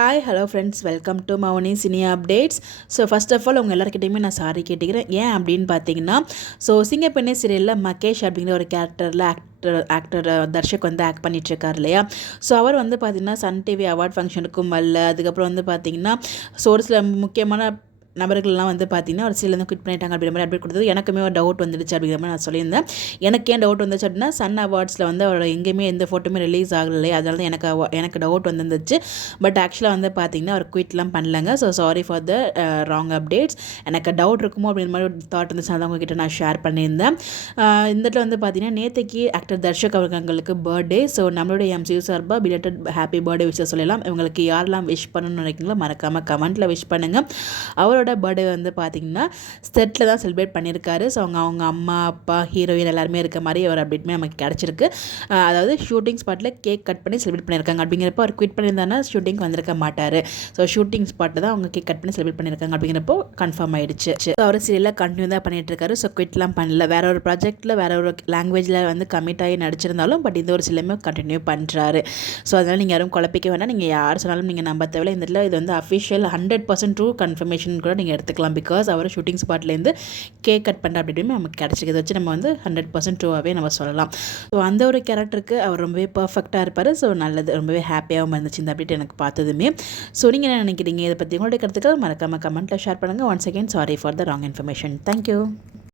Hi hello friends, welcome to Mouni cine updates. So first of all உங்கள் எல்லாருக்கிட்டையுமே நான் sorry கேட்டுக்கிறேன். ஏன் அப்படின்னு பார்த்தீங்கன்னா, ஸோ சிங்கப்பெண்ணே சீரியலில் மகேஷ் அப்படிங்கிற ஒரு கேரக்டரில் ஆக்டர் தர்ஷக் வந்து ஆக்ட் பண்ணிகிட்ருக்கார் இல்லையா. ஸோ அவர் வந்து பார்த்திங்கன்னா சன் டிவி அவார்ட் ஃபங்க்ஷனுக்கும் வரல. அதுக்கப்புறம் வந்து பார்த்திங்கன்னா ஸோ ஒரு சில முக்கியமான நபர்கள்லாம் வந்து பார்த்திங்கன்னா ஒரு சில குவிட் பண்ணிட்டாங்க அப்படிங்கிற மாதிரி அப்டேட் கொடுத்தது. எனக்குமே ஒரு டவுட் வந்துடுச்சு அப்படிங்கிற மாதிரி நான் சொல்லியிருந்தேன். எனக்கு ஏன் டவுட் வந்துச்சு அப்படின்னா, சன் அவார்ட்ஸில் வந்து அவரோட எங்கேயுமே எந்த ஃபோட்டோமே ரிலீஸ் ஆகலை. அதனால தான் எனக்கு டவுட் வந்துருந்துச்சு. பட் ஆக்சுவலாக வந்து பார்த்திங்கன்னா அவர் குவிட்லாம் பண்ணலங்க. So sorry for the wrong updates. எனக்கு டவுட் இருக்குமோ அப்படிங்கிற மாதிரி ஒரு தாட் இருந்துச்சு. அதான் உங்ககிட்ட நான் ஷேர் பண்ணியிருந்தேன். இந்த இடத்துல வந்து பார்த்திங்கன்னா நேற்றுக்கு ஆக்டர் தர்ஷக் அவர்களுக்கு பர்த்டே. ஸோ நம்மளுடைய எம்சியூ சார்பாக பிலேட்டட் ஹாப்பி பர்த்டே விஷயம் சொல்லலாம். இவங்களுக்கு யாரெல்லாம் விஷ் பண்ணணும்னு நினைக்கிறீங்களோ மறக்காமல் கமெண்ட்டில் விஷ் பண்ணுங்கள். அவரோட பர்த்டே வந்து பார்த்திங்கன்னா செட்டில் தான் செலிப்ரேட் பண்ணியிருக்காரு. ஸோ அவங்க அம்மா அப்பா ஹீரோயின் எல்லாருமே இருக்க மாதிரி ஒரு அப்டேட்மே நமக்கு கிடச்சிருக்கு. அதாவது ஷூட்டிங் ஸ்பாட்டில் கேக் கட் பண்ணி செலிப்ரேட் பண்ணியிருக்காங்க. அப்படிங்கிறப்போ அவர் குவிட் பண்ணியிருந்தாருன்னா ஷூட்டிங் வந்திருக்க மாட்டார். ஸோ ஷூட்டிங் ஸ்பாட்டில் தான் அவங்க கேக் கட் பண்ணி செலிப்ரேட் பண்ணியிருக்காங்க. அப்படிங்கிறப்போ கன்ஃபார்ம் ஆகிடுச்சு. அவர் சீரியலில் கண்டினியூ தான் பண்ணிட்டு இருக்காரு. ஸோ குவிட்லாம் பண்ணல. வேற ஒரு ப்ராஜெக்ட்டில் வேற ஒரு லாங்குவேஜில் வந்து கமிட் ஆகி நடிச்சிருந்தாலும் பட் இந்த ஒரு சிலையுமே கண்டினியூ பண்ணுறாரு. ஸோ அதனால் நீங்கள் யாரும் குழப்பிக்க வேண்டாம். நீங்கள் யார் சொன்னாலும் நீங்கள் நம்ப தேவையில்லை. இந்த இது வந்து அஃபிஷியல் 100% ட்ரூ கன்ஃபர்மேஷன் கூட நீங்கள் எடுத்துக்கலாம். பிகாஸ் அவர் ஷூட்டிங் ஸ்பாட்லேருந்து கேக் கட் பண்ணுற அப்படின்னு நமக்கு கிடச்சிருக்கு. வச்சு நம்ம வந்து 100% ட்ரூவாகவே நம்ம சொல்லலாம். ஸோ அந்த ஒரு கேரக்டருக்கு அவர் ரொம்பவே பர்ஃபெக்டாக இருப்பார். ஸோ நல்லது, ரொம்பவே ஹாப்பியாகவும் இருந்துச்சு இந்த அப்டேட் எனக்கு பார்த்ததுமே. ஸோ நீங்கள் என்ன நினைக்கிறீங்க இதை பற்றி? உங்களுடைய கருத்துக்கள் மறக்காமல் கமெண்ட்டில் ஷேர் பண்ணுங்கள். Once again sorry for the wrong information. Thank you.